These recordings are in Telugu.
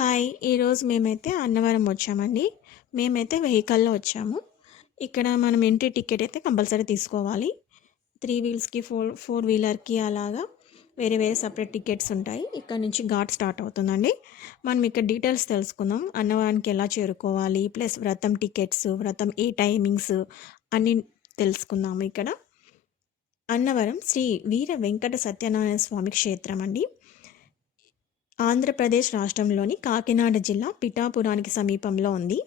హాయ్ ఈరోజు మేమైతే అన్నవరం వచ్చామండి. మేమైతే వెహికల్లో వచ్చాము. ఇక్కడ మనం ఎంట్రీ టికెట్ అయితే కంపల్సరీ తీసుకోవాలి. త్రీ వీల్స్కి ఫోర్ ఫోర్ వీలర్కి అలాగా వేరే వేరే సపరేట్ టికెట్స్ ఉంటాయి. ఇక్కడ నుంచి ఘాట్ స్టార్ట్ అవుతుందండి. మనం ఇక్కడ డీటెయిల్స్ తెలుసుకుందాం. అన్నవరానికి ఎలా చేరుకోవాలి ప్లస్ వ్రతం టికెట్స్ వ్రతం ఏ టైమింగ్స్ అన్నీ తెలుసుకుందాము ఇక్కడ. అన్నవరం శ్రీ వీర వెంకట సత్యనారాయణ స్వామి క్షేత్రం అండి. ఆంధ్రప్రదేశ్ రాష్ట్రంలోని కాకినాడ జిల్లా పిఠాపురానికి సమీపంలో ఉంది.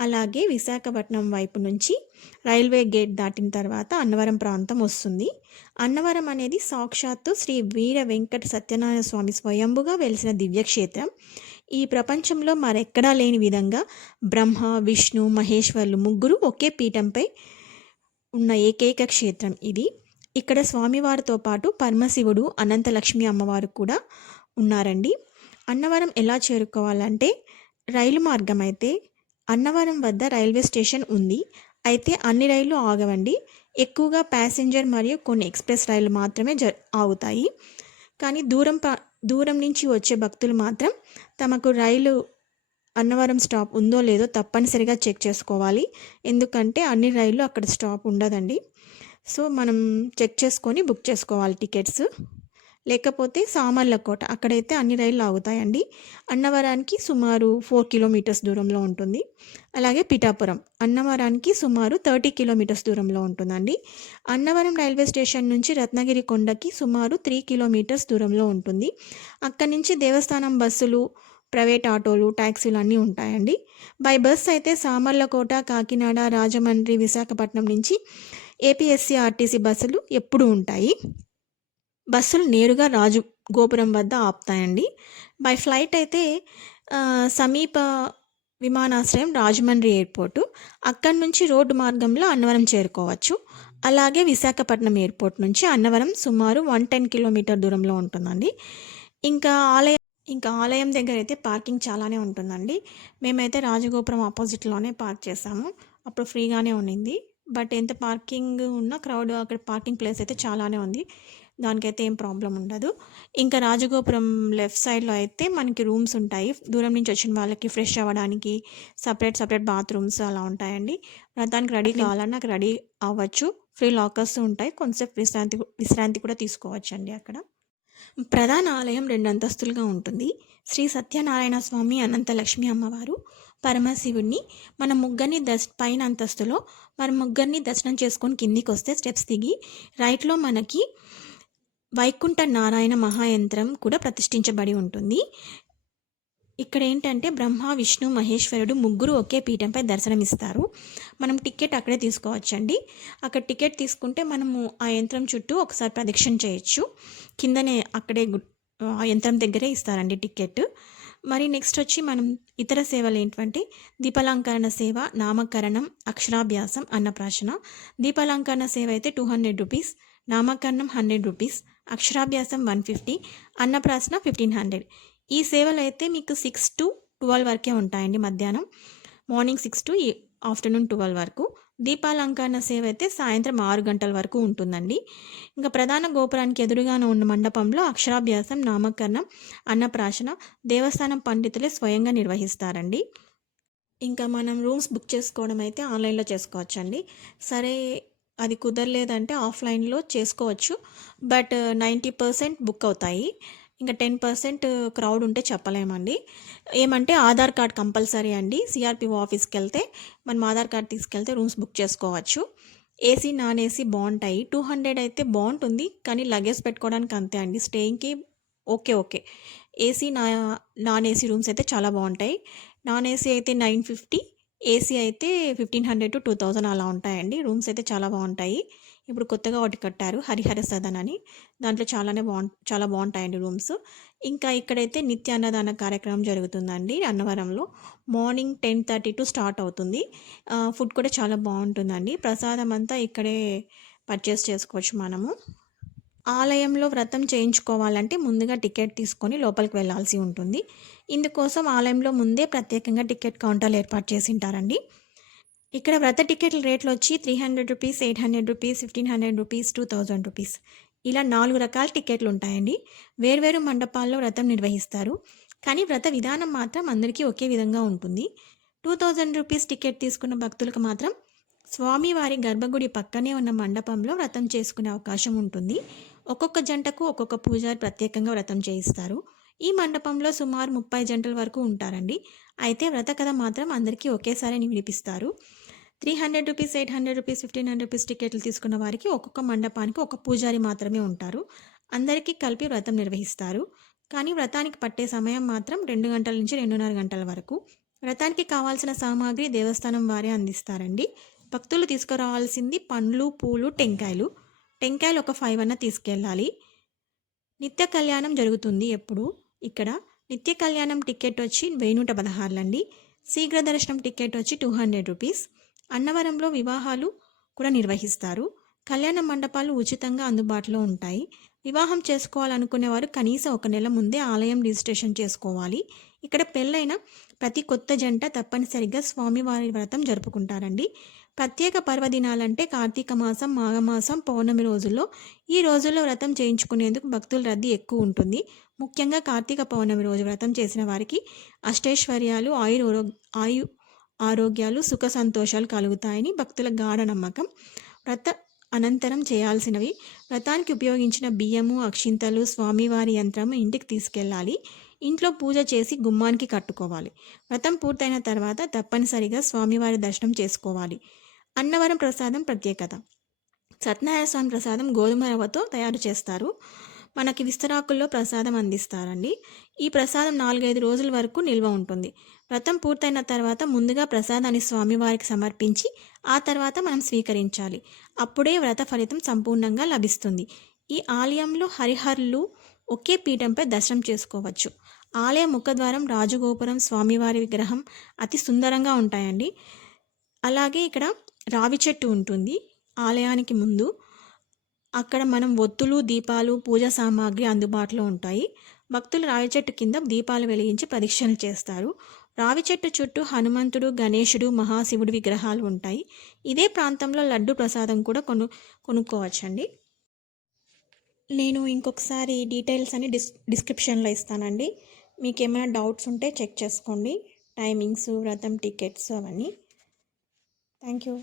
అలాగే విశాఖపట్నం వైపు నుంచి రైల్వే గేట్ దాటిన తర్వాత అన్నవరం ప్రాంతం వస్తుంది. అన్నవరం అనేది సాక్షాత్తు శ్రీ వీర వెంకట సత్యనారాయణ స్వామి స్వయంభుగా వెలిసిన దివ్యక్షేత్రం. ఈ ప్రపంచంలో మరెక్కడా లేని విధంగా బ్రహ్మ విష్ణు మహేశ్వర్లు ముగ్గురు ఒకే పీఠంపై ఉన్న ఏకైక క్షేత్రం ఇది. ఇక్కడ స్వామివారితో పాటు పరమశివుడు అనంతలక్ష్మి అమ్మవారు కూడా ఉన్నారండి. అన్నవరం ఎలా చేరుకోవాలంటే రైలు మార్గం అయితే అన్నవరం వద్ద రైల్వే స్టేషన్ ఉంది. అయితే అన్ని రైళ్ళు ఆగవండి. ఎక్కువగా ప్యాసింజర్ మరియు కొన్ని ఎక్స్ప్రెస్ రైళ్ళు మాత్రమే జ ఆగుతాయి. కానీ దూరం ప దూరం నుంచి వచ్చే భక్తులు మాత్రం తమకు రైలు అన్నవరం స్టాప్ ఉందో లేదో తప్పనిసరిగా చెక్ చేసుకోవాలి. ఎందుకంటే అన్ని రైళ్ళు అక్కడ స్టాప్ ఉండదండి. సో మనం చెక్ చేసుకొని బుక్ చేసుకోవాలి టికెట్స్. లేకపోతే సామర్లకోట అక్కడైతే అన్ని రైళ్ళు ఆగుతాయండి. అన్నవరానికి సుమారు ఫోర్ కిలోమీటర్స్ దూరంలో ఉంటుంది. అలాగే పిఠాపురం. అన్నవరానికి సుమారు థర్టీ కిలోమీటర్స్ దూరంలో ఉంటుందండి. అన్నవరం రైల్వే స్టేషన్ నుంచి రత్నగిరి కొండకి సుమారు త్రీ కిలోమీటర్స్ దూరంలో ఉంటుంది. అక్కడి నుంచి దేవస్థానం బస్సులు ప్రైవేట్ ఆటోలు ట్యాక్సీలు అన్నీ ఉంటాయండి. బై బస్ అయితే సామర్లకోట కాకినాడ రాజమండ్రి విశాఖపట్నం నుంచి ఏపీఎస్సీ ఆర్టీసీ బస్సులు ఎప్పుడూ ఉంటాయి. బస్సులు నేరుగా రాజు గోపురం వద్ద ఆపుతాయండి. బై ఫ్లైట్ అయితే సమీప విమానాశ్రయం రాజమండ్రి ఎయిర్పోర్టు. అక్కడి నుంచి రోడ్డు మార్గంలో అన్నవరం చేరుకోవచ్చు. అలాగే విశాఖపట్నం ఎయిర్పోర్ట్ నుంచి అన్నవరం సుమారు వన్ టెన్ కిలోమీటర్ దూరంలో ఉంటుందండి. ఇంకా ఆలయం ఇంకా ఆలయం దగ్గర అయితే పార్కింగ్ చాలానే ఉంటుందండి. మేమైతే రాజగోపురం ఆపోజిట్లోనే పార్క్ చేసాము అప్పుడు ఫ్రీగానే ఉండింది. బట్ ఎంత పార్కింగ్ ఉన్నా క్రౌడ్ అక్కడ పార్కింగ్ ప్లేస్ అయితే చాలానే ఉంది. దానికైతే ఏం ప్రాబ్లం ఉండదు. ఇంకా రాజగోపురం లెఫ్ట్ సైడ్లో అయితే మనకి రూమ్స్ ఉంటాయి. దూరం నుంచి వచ్చిన వాళ్ళకి ఫ్రెష్ అవ్వడానికి సపరేట్ సపరేట్ బాత్రూమ్స్ అలా ఉంటాయండి. దానికి రెడీ కావాలన్నా నాకు రెడీ అవ్వచ్చు. ఫ్రీ లాకర్స్ ఉంటాయి. కొంచెం విశ్రాంతి విశ్రాంతి కూడా తీసుకోవచ్చు అండి అక్కడ. ప్రధాన ఆలయం రెండు అంతస్తులుగా ఉంటుంది. శ్రీ సత్యనారాయణ స్వామి అనంతలక్ష్మి అమ్మవారు పరమశివుడిని మన ముగ్గురిని దర్శ పైన అంతస్తులో మన ముగ్గురిని దర్శనం చేసుకొని కిందికి వస్తే స్టెప్స్ దిగి రైట్లో మనకి వైకుంఠ నారాయణ మహాయంత్రం కూడా ప్రతిష్ఠించబడి ఉంటుంది. ఇక్కడ ఏంటంటే బ్రహ్మ విష్ణు మహేశ్వరుడు ముగ్గురు ఒకే పీఠంపై దర్శనమిస్తారు. మనం టికెట్ అక్కడే తీసుకోవచ్చండి. అక్కడ టికెట్ తీసుకుంటే మనము ఆ యంత్రం చుట్టూ ఒకసారి ప్రదక్షిణ చేయొచ్చు. కిందనే అక్కడే ఆ యంత్రం దగ్గరే ఇస్తారండి టికెట్. మరి నెక్స్ట్ వచ్చి మనం ఇతర సేవలు ఏంటంటే దీపాలంకరణ సేవ నామకరణం అక్షరాభ్యాసం అన్నప్రాశన. దీపాలంకరణ సేవ అయితే టూ హండ్రెడ్ రూపీస్ నామకరణం హండ్రెడ్ రూపీస్ అక్షరాభ్యాసం వన్ ఫిఫ్టీ అన్నప్రాసన ఫిఫ్టీన్ హండ్రెడ్. ఈ సేవలు అయితే మీకు సిక్స్ టు ట్వెల్వ్ వరకే ఉంటాయండి మధ్యాహ్నం. Morning six to afternoon twelve వరకు. దీపాలంకరణ సేవ అయితే సాయంత్రం ఆరు గంటల వరకు ఉంటుందండి. ఇంకా ప్రధాన గోపురానికి ఎదురుగానే ఉన్న మండపంలో అక్షరాభ్యాసం నామకరణం అన్నప్రాశన దేవస్థానం పండితులే స్వయంగా నిర్వహిస్తారండి. ఇంకా మనం రూమ్స్ బుక్ చేసుకోవడం అయితే ఆన్లైన్లో చేసుకోవచ్చండి. సరే అది కుదరలేదంటే ఆఫ్లైన్లో చేసుకోవచ్చు. బట్ నైంటీ పర్సెంట్ బుక్ అవుతాయి. ఇంకా టెన్ పర్సెంట్ క్రౌడ్ ఉంటే చెప్పలేమండి. ఏమంటే ఆధార్ కార్డ్ కంపల్సరీ అండి. సిఆర్పి ఆఫీస్కి వెళ్తే మనం ఆధార్ కార్డ్ తీసుకెళ్తే రూమ్స్ బుక్ చేసుకోవచ్చు. ఏసీ నాన్ ఏసీ బాగుంటాయి. టూ హండ్రెడ్ అయితే బాగుంటుంది. కానీ లగేజ్ పెట్టుకోవడానికి అంతే అండి. స్టేయింగ్కి ఓకే ఓకే. ఏసీ నా నాన్ ఏసీ రూమ్స్ అయితే చాలా బాగుంటాయి. నాన్ ఏసీ అయితే నైన్ ఫిఫ్టీ. ఏసీ అయితే fifteen hundred to two thousand అలా ఉంటాయండి. రూమ్స్ అయితే చాలా బాగుంటాయి. ఇప్పుడు కొత్తగా ఒకటి కట్టారు హరిహర సదన్ అని. దాంట్లో చాలానే బాగు చాలా బాగుంటాయండి రూమ్స్. ఇంకా ఇక్కడైతే నిత్య అన్నదాన కార్యక్రమం జరుగుతుందండి అన్నవరంలో. Morning ten thirty to start అవుతుంది. ఫుడ్ కూడా చాలా బాగుంటుందండి. ప్రసాదం అంతా ఇక్కడే పర్చేస్ చేసుకోవచ్చు మనము. ఆలయంలో వ్రతం చేయించుకోవాలంటే ముందుగా టికెట్ తీసుకొని లోపలికి వెళ్ళాల్సి ఉంటుంది. ఇందుకోసం ఆలయంలో ముందే ప్రత్యేకంగా టికెట్ కౌంటర్లు ఏర్పాటు చేసి ఉంటారండి ఇక్కడ వ్రత టికెట్ల రేట్లు వచ్చి three hundred rupees eight hundred rupees fifteen hundred rupees two thousand rupees. ఇలా నాలుగు రకాల టికెట్లు ఉంటాయండి. వేర్వేరు మండపాల్లో వ్రతం నిర్వహిస్తారు. కానీ వ్రత విధానం మాత్రం అందరికీ ఒకే విధంగా ఉంటుంది. టూ థౌజండ్ రూపీస్ టికెట్ తీసుకున్న భక్తులకు మాత్రం స్వామివారి గర్భగుడి పక్కనే ఉన్న మండపంలో వ్రతం చేసుకునే అవకాశం ఉంటుంది. ఒక్కొక్క జంటకు ఒక్కొక్క పూజారి ప్రత్యేకంగా వ్రతం చేయిస్తారు. ఈ మండపంలో సుమారు ముప్పై జంటల వరకు ఉంటారండి. అయితే వ్రత కథ మాత్రం అందరికీ ఒకేసారి వినిపిస్తారు. Three hundred rupees eight hundred rupees fifteen hundred rupees టికెట్లు తీసుకున్న వారికి ఒక్కొక్క మండపానికి ఒక పూజారి మాత్రమే ఉంటారు. అందరికీ కలిపి వ్రతం నిర్వహిస్తారు. కానీ వ్రతానికి పట్టే సమయం మాత్రం రెండు గంటల నుంచి రెండున్నర గంటల వరకు. వ్రతానికి కావాల్సిన సామాగ్రి దేవస్థానం వారే అందిస్తారండి. భక్తులు తీసుకురావాల్సింది పండ్లు పూలు టెంకాయలు. టెంకాయలు ఒక ఫైవ్ అన్న తీసుకెళ్ళాలి. నిత్య కళ్యాణం జరుగుతుంది ఎప్పుడు? ఇక్కడ నిత్య కళ్యాణం టికెట్ వచ్చి వెయ్యి నూట పదహారులండి శీఘ్ర దర్శనం టికెట్ వచ్చి టూ హండ్రెడ్ రూపీస్ అన్నవరంలో వివాహాలు కూడా నిర్వహిస్తారు. కళ్యాణ మండపాలు ఉచితంగా అందుబాటులో ఉంటాయి. వివాహం చేసుకోవాలనుకునే వారు కనీసం ఒక నెల ముందే ఆలయం రిజిస్ట్రేషన్ చేసుకోవాలి. ఇక్కడ పెళ్ళైన ప్రతి కొత్త జంట తప్పనిసరిగా స్వామివారి వ్రతం జరుపుకుంటారండి. ప్రత్యేక పర్వదినాలంటే కార్తీక మాసం మాఘమాసం పౌర్ణమి రోజుల్లో ఈ రోజుల్లో వ్రతం చేయించుకునేందుకు భక్తుల రద్దీ ఎక్కువ ఉంటుంది. ముఖ్యంగా కార్తీక పౌర్ణమి రోజు వ్రతం చేసిన వారికి అష్టైశ్వర్యాలు ఆయుర్ ఆయు ఆరోగ్యాలు సుఖ సంతోషాలు కలుగుతాయని భక్తుల గాఢ నమ్మకం. వ్రత అనంతరం చేయాల్సినవి వ్రతానికి ఉపయోగించిన బియ్యము అక్షింతలు స్వామివారి యంత్రము ఇంటికి తీసుకెళ్ళాలి. ఇంట్లో పూజ చేసి గుమ్మానికి కట్టుకోవాలి. వ్రతం పూర్తయిన తర్వాత తప్పనిసరిగా స్వామివారి దర్శనం చేసుకోవాలి. అన్నవరం ప్రసాదం ప్రత్యేకత. సత్యనారాయణ స్వామి ప్రసాదం గోధుమ రవ్వతో తయారు చేస్తారు. మనకి విస్తరాకుల్లో ప్రసాదం అందిస్తారండి. ఈ ప్రసాదం నాలుగైదు రోజుల వరకు నిల్వ ఉంటుంది. వ్రతం పూర్తయిన తర్వాత ముందుగా ప్రసాదాన్ని స్వామివారికి సమర్పించి ఆ తర్వాత మనం స్వీకరించాలి. అప్పుడే వ్రత ఫలితం సంపూర్ణంగా లభిస్తుంది. ఈ ఆలయంలో హరిహరులు ఒకే పీఠంపై దర్శనం చేసుకోవచ్చు. ఆలయ ముఖద్వారం రాజగోపురం స్వామివారి విగ్రహం అతి సుందరంగా ఉంటాయండి. అలాగే ఇక్కడ రావి చెట్టు ఉంటుంది. ఆలయానికి ముందు అక్కడ మనం ఒత్తులు దీపాలు పూజ సామాగ్రి అందుబాటులో ఉంటాయి. భక్తులు రావి చెట్టు కింద దీపాలు వెలిగించి ప్రదక్షిణలు చేస్తారు. రావి చెట్టు చుట్టూ హనుమంతుడు గణేశుడు మహాశివుడు విగ్రహాలు ఉంటాయి. ఇదే ప్రాంతంలో లడ్డు ప్రసాదం కూడా కొను కొనుక్కోవచ్చండి. నేను ఇంకొకసారి డీటెయిల్స్ అని డిస్ డిస్క్రిప్షన్లో ఇస్తానండి. మీకు ఏమైనా డౌట్స్ ఉంటే చెక్ చేసుకోండి. టైమింగ్స్ వ్రతం టికెట్స్ అవన్నీ. Thank you.